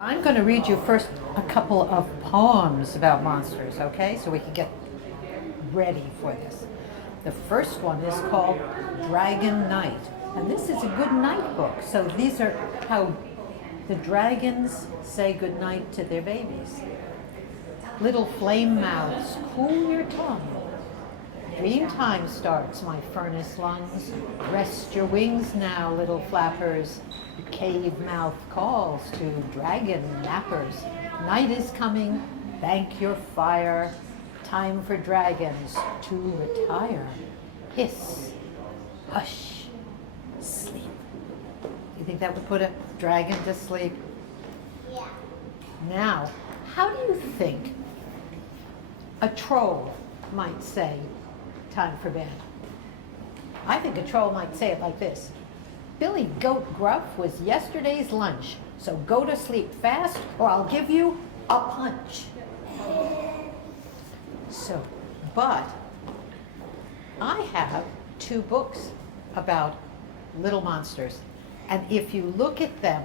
I'm going to read you first a couple of poems about monsters, okay? So we can get ready for this. The first one is called Dragon Night. And this is a good night book. So these are how the dragons say good night to their babies. Little flame mouths, cool your tongue. Dream time starts, my furnace lungs. Rest your wings now, little flappers. Cave mouth calls to dragon nappers. Night is coming, bank your fire. Time for dragons to retire. Hiss, hush, sleep. You think that would put a dragon to sleep? Yeah. Now, how do you think a troll might say time for bed? I think a troll might say it like this. Billy Goat Gruff was yesterday's lunch, so go to sleep fast or I'll give you a punch. So, but I have two books about little monsters, and if you look at them,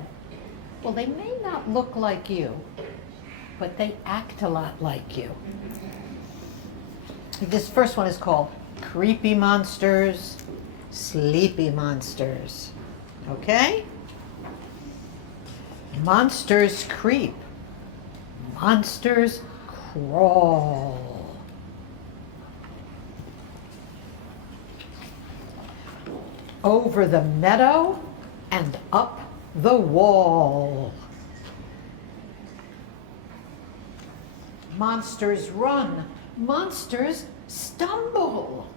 well, they may not look like you, but they act a lot like you. This first one is called Creepy Monsters, Sleepy Monsters. Okay? Monsters creep. Monsters crawl. Over the meadow and up the wall. Monsters run. Monsters stumble.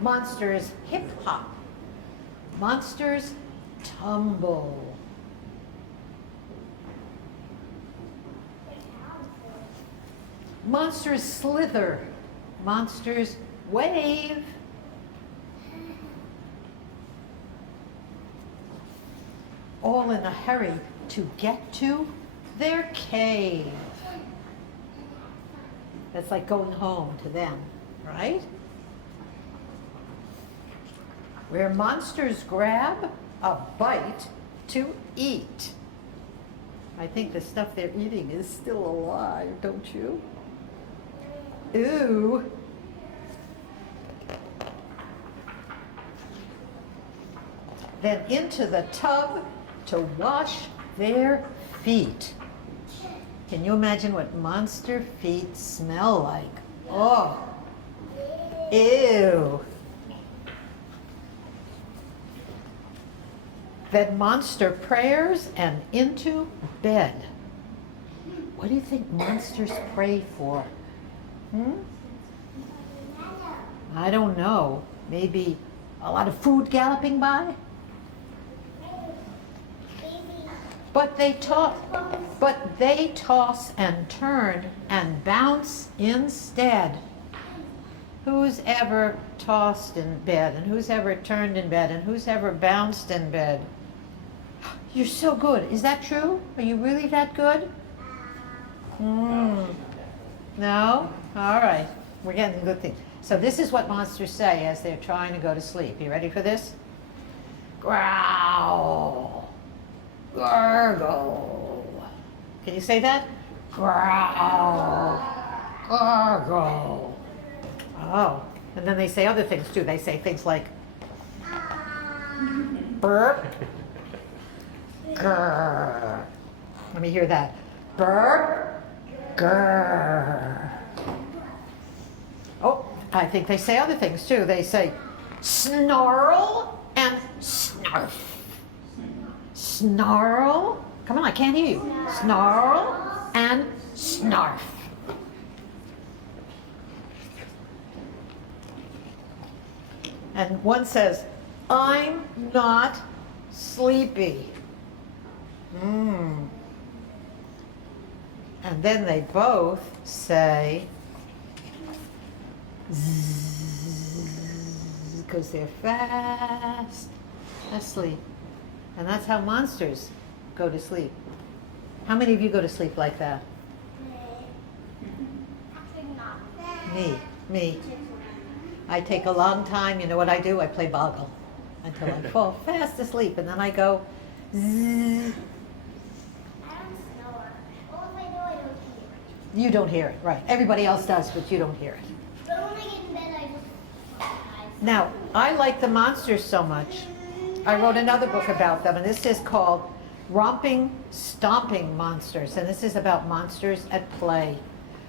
Monsters hip hop. Monsters tumble. Monsters slither. Monsters wave. All in a hurry to get to their cave. That's like going home to them, right? Where monsters grab a bite to eat. I think the stuff they're eating is still alive, don't you? Ooh. Then into the tub to wash their feet. Can you imagine what monster feet smell like? Oh, ew. Then monster prayers and into bed. What do you think monsters pray for? I don't know. Maybe a lot of food galloping by? But they toss and turn and bounce instead. Who's ever tossed in bed, and who's ever turned in bed, and who's ever bounced in bed? You're so good. Is that true? Are you really that good? No? All right. We're getting good things. So this is what monsters say as they're trying to go to sleep. You ready for this? Growl. Gargle. Can you say that? Growl. Gargle. Oh, and then they say other things too. They say things like burp. Grr. Let me hear that. Burp. Grr. Oh, I think they say other things too. They say snarl and snarf. Snarl. Come on, I can't hear you. Snarl and snarf. And one says, I'm not sleepy. And then they both say, because they're fast asleep. And that's how monsters go to sleep. How many of you go to sleep like that? Me. I take a long time. You know what I do? I play boggle until I fall fast asleep. And then I go Zzz. You don't hear it, right. Everybody else does, but you don't hear it. Now, I like the monsters so much. I wrote another book about them, and this is called Romping, Stomping Monsters. And this is about monsters at play.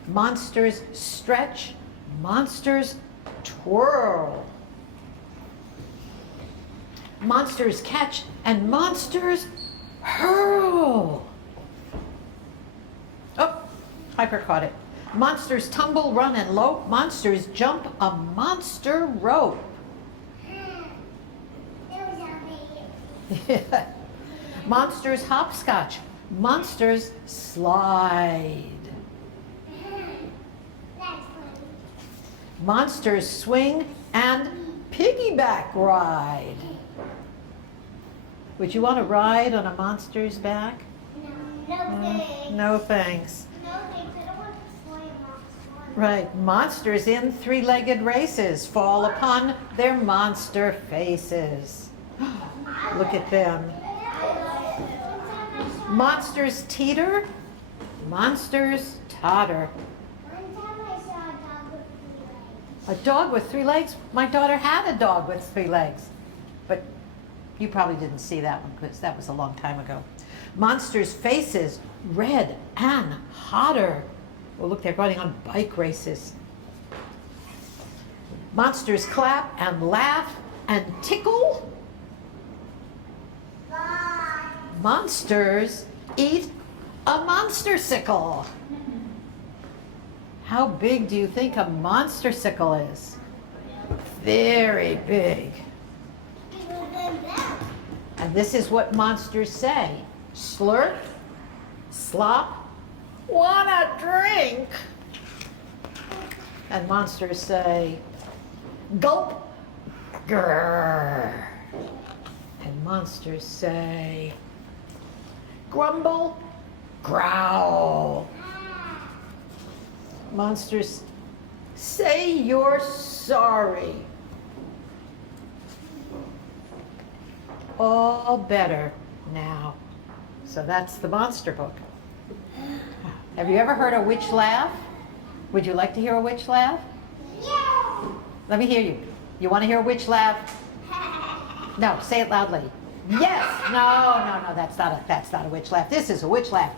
Monsters stretch, monsters twirl. Monsters catch, and monsters hurl. Oh, Piper caught it. Monsters tumble, run, and lope. Monsters jump a monster rope. Monsters hopscotch. Monsters slide. Monsters swing and piggyback ride. Would you want to ride on a monster's back? No, thanks. No thanks. No, thanks. I don't want to swim. Right. Monsters in three-legged races fall upon their monster faces. Look at them. Monsters teeter, monsters totter. One time I saw a dog with 3 legs. A dog with 3 legs? My daughter had a dog with 3 legs. But you probably didn't see that one because that was a long time ago. Monsters' faces, red and hotter. Well, look, they're running on bike races. Monsters clap and laugh and tickle. Monsters eat a monster-sickle. How big do you think a monster-sickle is? Very big. And this is what monsters say. Slurp, slop, wanna drink. And monsters say, gulp, grrr. And monsters say, grumble, growl. Monsters say you're sorry. All better now. So that's the monster book. Have you ever heard a witch laugh? Would you like to hear a witch laugh? Yeah. Let me hear you. You want to hear a witch laugh? No, say it loudly. Yes. No, that's not a witch laugh. This is a witch laugh.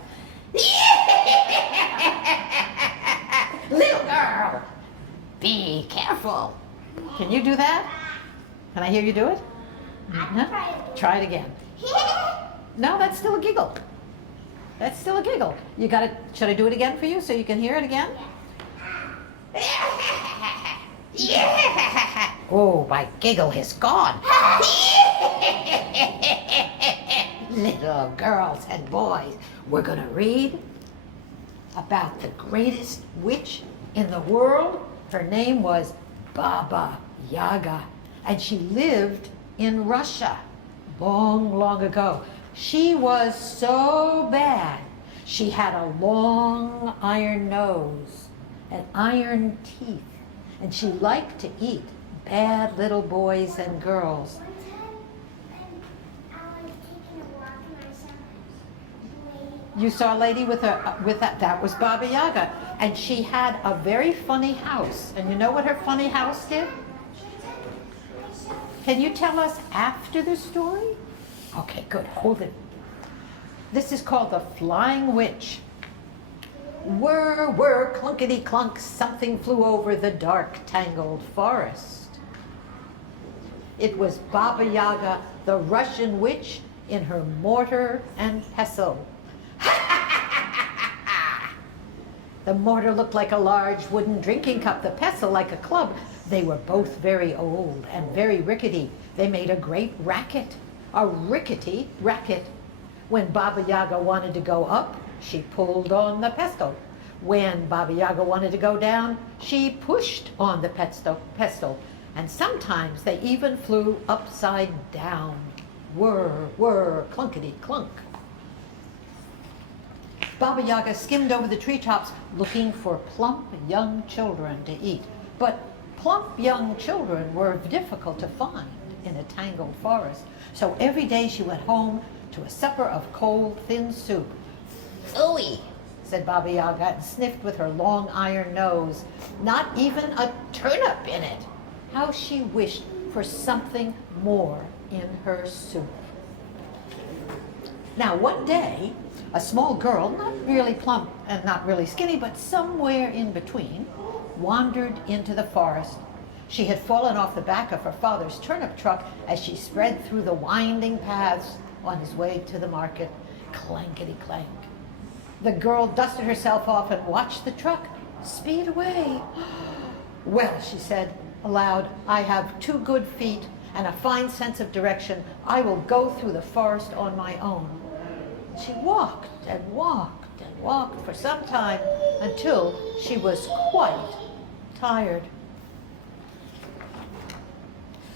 Little girl, be careful. Can you do that? Can I hear you do it? No? Try it again. No, that's still a giggle. That's still a giggle. You got it. Should I do it again for you so you can hear it again? Yeah. Oh, my giggle is gone. Little girls and boys, we're going to read about the greatest witch in the world. Her name was Baba Yaga, and she lived in Russia long, long ago. She was so bad. She had a long iron nose and iron teeth, and she liked to eat bad little boys and girls. One time, I was taking a walk and I saw a lady. You saw a lady with that was Baba Yaga, and she had a very funny house. And you know what her funny house did? Can you tell us after the story? Okay, good, hold it. This is called The Flying Witch. Whir, whir, clunkety clunk, something flew over the dark, tangled forest. It was Baba Yaga, the Russian witch, in her mortar and pestle. The mortar looked like a large wooden drinking cup, the pestle like a club. They were both very old and very rickety. They made a great racket, a rickety racket. When Baba Yaga wanted to go up, she pulled on the pestle. When Baba Yaga wanted to go down, she pushed on the pestle. And sometimes they even flew upside down. Whir, whir, clunkety clunk. Baba Yaga skimmed over the treetops looking for plump young children to eat. But plump young children were difficult to find in a tangled forest. So every day she went home to a supper of cold, thin soup. "Phooey," said Baba Yaga, and sniffed with her long iron nose. Not even a turnip in it. How she wished for something more in her soup. Now, one day, a small girl, not really plump and not really skinny, but somewhere in between, wandered into the forest. She had fallen off the back of her father's turnip truck as she sped through the winding paths on his way to the market. Clankety clank. The girl dusted herself off and watched the truck speed away. "Well," she said aloud, "I have 2 good feet and a fine sense of direction. I will go through the forest on my own." She walked and walked and walked for some time until she was quite tired.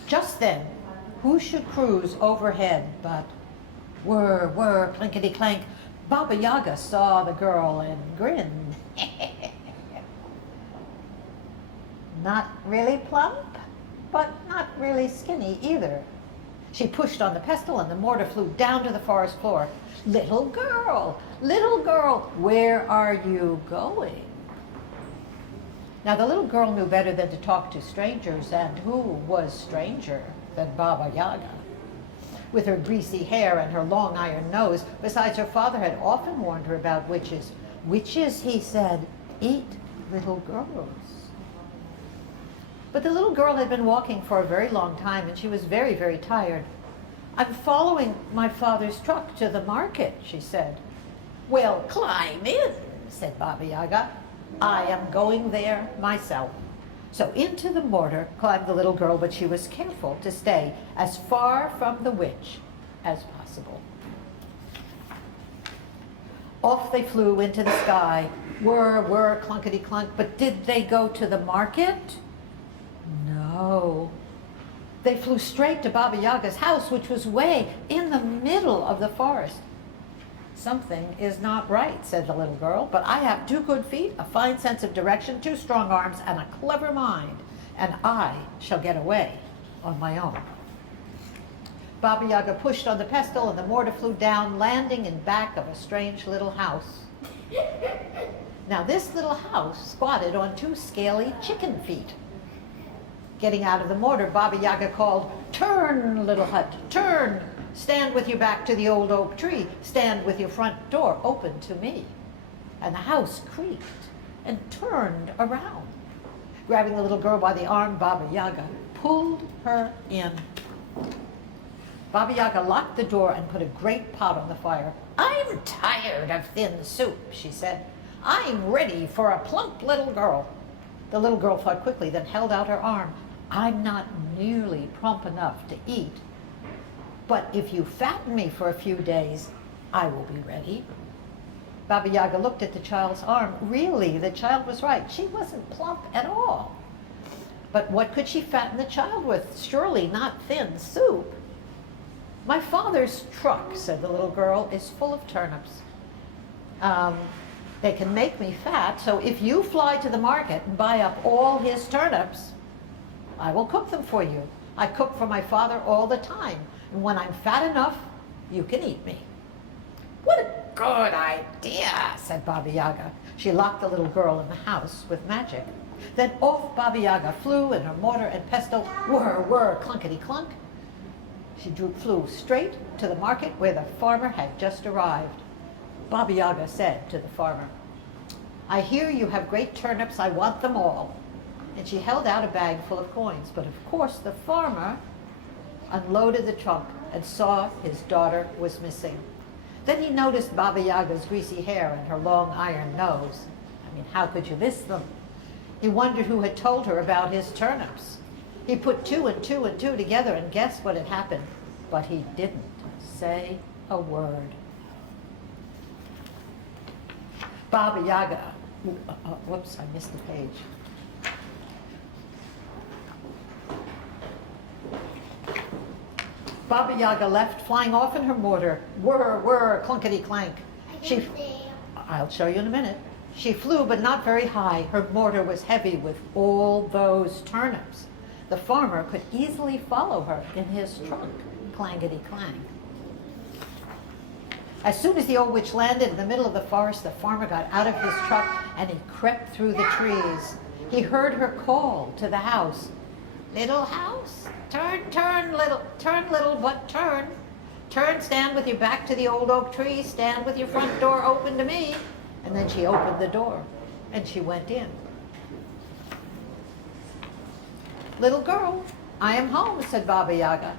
Just then, who should cruise overhead but whir, whir, clinkety clank. Baba Yaga saw the girl and grinned. Not really plump, but not really skinny either. She pushed on the pestle and the mortar flew down to the forest floor. Little girl, where are you going?" Now the little girl knew better than to talk to strangers, and who was stranger than Baba Yaga? With her greasy hair and her long iron nose, besides her father had often warned her about witches. Witches, he said, eat little girls. But the little girl had been walking for a very long time, and she was very, very tired. "I'm following my father's truck to the market," she said. "Well, climb in," said Baba Yaga. "I am going there myself." So into the mortar climbed the little girl, but she was careful to stay as far from the witch as possible. Off they flew into the sky. Whir, whir, clunkety clunk. But did they go to the market? No. They flew straight to Baba Yaga's house, which was way in the middle of the forest. "Something is not right," said the little girl, "but I have 2 good feet, a fine sense of direction, 2 strong arms, and a clever mind, and I shall get away on my own." Baba Yaga pushed on the pestle, and the mortar flew down, landing in back of a strange little house. Now this little house squatted on 2 scaly chicken feet. Getting out of the mortar, Baba Yaga called, "Turn, little hut, turn! Stand with your back to the old oak tree. Stand with your front door open to me." And the house creaked and turned around. Grabbing the little girl by the arm, Baba Yaga pulled her in. Baba Yaga locked the door and put a great pot on the fire. "I'm tired of thin soup," she said. "I'm ready for a plump little girl." The little girl thought quickly, then held out her arm. "I'm not nearly plump enough to eat, but if you fatten me for a few days, I will be ready." Baba Yaga looked at the child's arm. Really, the child was right. She wasn't plump at all. But what could she fatten the child with? Surely not thin soup. "My father's truck," said the little girl, "is full of turnips. They can make me fat, so if you fly to the market and buy up all his turnips, I will cook them for you. I cook for my father all the time, and when I'm fat enough, you can eat me." "What a good idea," said Baba Yaga. She locked the little girl in the house with magic. Then off Baba Yaga flew in her mortar and pestle, whir, whir, clunkety clunk. She flew straight to the market where the farmer had just arrived. Baba Yaga said to the farmer, "I hear you have great turnips. I want them all." And she held out a bag full of coins. But of course the farmer unloaded the trunk and saw his daughter was missing. Then he noticed Baba Yaga's greasy hair and her long iron nose. I mean, how could you miss them? He wondered who had told her about his turnips. He put 2 and 2 and 2 together and guessed what had happened. But he didn't say a word. Baba Yaga, whoops, I missed a page. Baba Yaga left, flying off in her mortar. Whir, whir, clunkety clank. I'll show you in a minute. She flew, but not very high. Her mortar was heavy with all those turnips. The farmer could easily follow her in his trunk. Clangety clang. As soon as the old witch landed in the middle of the forest, the farmer got out of his truck and he crept through the trees. He heard her call to the house. Little house, turn, turn little, but turn. Turn, stand with your back to the old oak tree, stand with your front door open to me. And then she opened the door and she went in. Little girl, I am home, said Baba Yaga.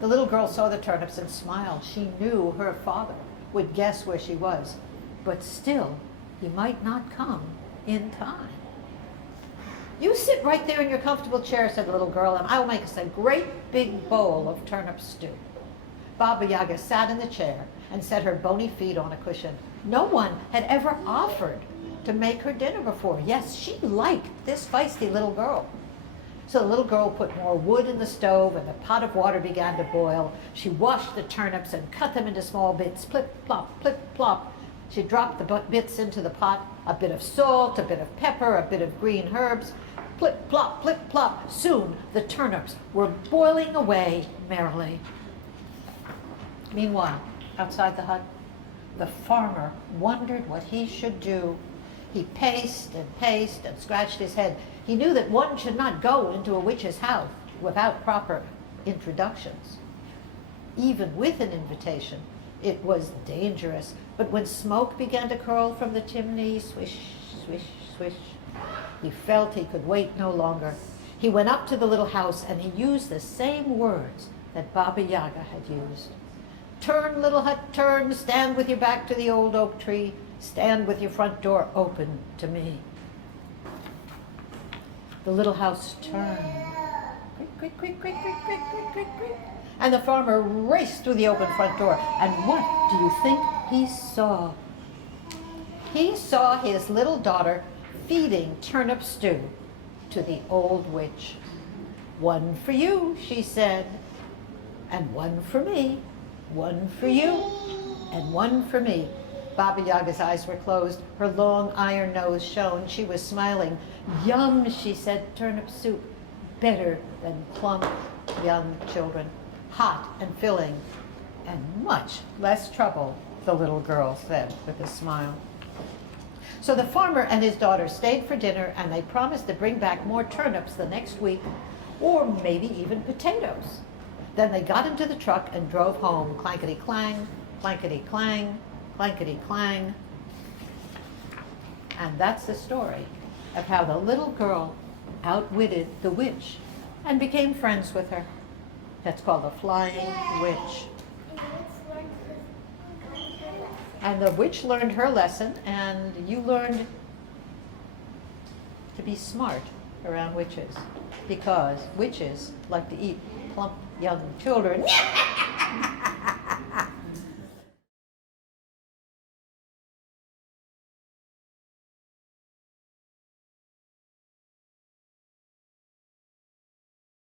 The little girl saw the turnips and smiled. She knew her father would guess where she was, but still, he might not come in time. You sit right there in your comfortable chair, said the little girl, and I will make us a great big bowl of turnip stew. Baba Yaga sat in the chair and set her bony feet on a cushion. No one had ever offered to make her dinner before. Yes, she liked this feisty little girl. So the little girl put more wood in the stove and the pot of water began to boil. She washed the turnips and cut them into small bits, plip, plop, plip, plop. She dropped the bits into the pot, a bit of salt, a bit of pepper, a bit of green herbs. Plip, plop, plip, plop. Soon the turnips were boiling away merrily. Meanwhile, outside the hut, the farmer wondered what he should do. He paced and scratched his head. He knew that one should not go into a witch's house without proper introductions. Even with an invitation, it was dangerous. But when smoke began to curl from the chimney, swish, swish, swish, he felt he could wait no longer. He went up to the little house and he used the same words that Baba Yaga had used. Turn, little hut, turn, stand with your back to the old oak tree, stand with your front door open to me. The little house turned. Creak, creak, creak, creak, creak, creak, creak, creak. And the farmer raced through the open front door. And what do you think he saw? He saw his little daughter feeding turnip stew to the old witch. One for you, she said, and one for me. One for you, and one for me. Baba Yaga's eyes were closed. Her long iron nose shone. She was smiling. Yum, she said, turnip soup, better than plump young children. Hot and filling, and much less trouble, the little girl said with a smile. So the farmer and his daughter stayed for dinner, and they promised to bring back more turnips the next week, or maybe even potatoes. Then they got into the truck and drove home, clankety-clang, clankety-clang, clankety-clang. And that's the story of how the little girl outwitted the witch and became friends with her. That's called the Flying Witch. And the witch learned her lesson, and you learned to be smart around witches, because witches like to eat plump young children.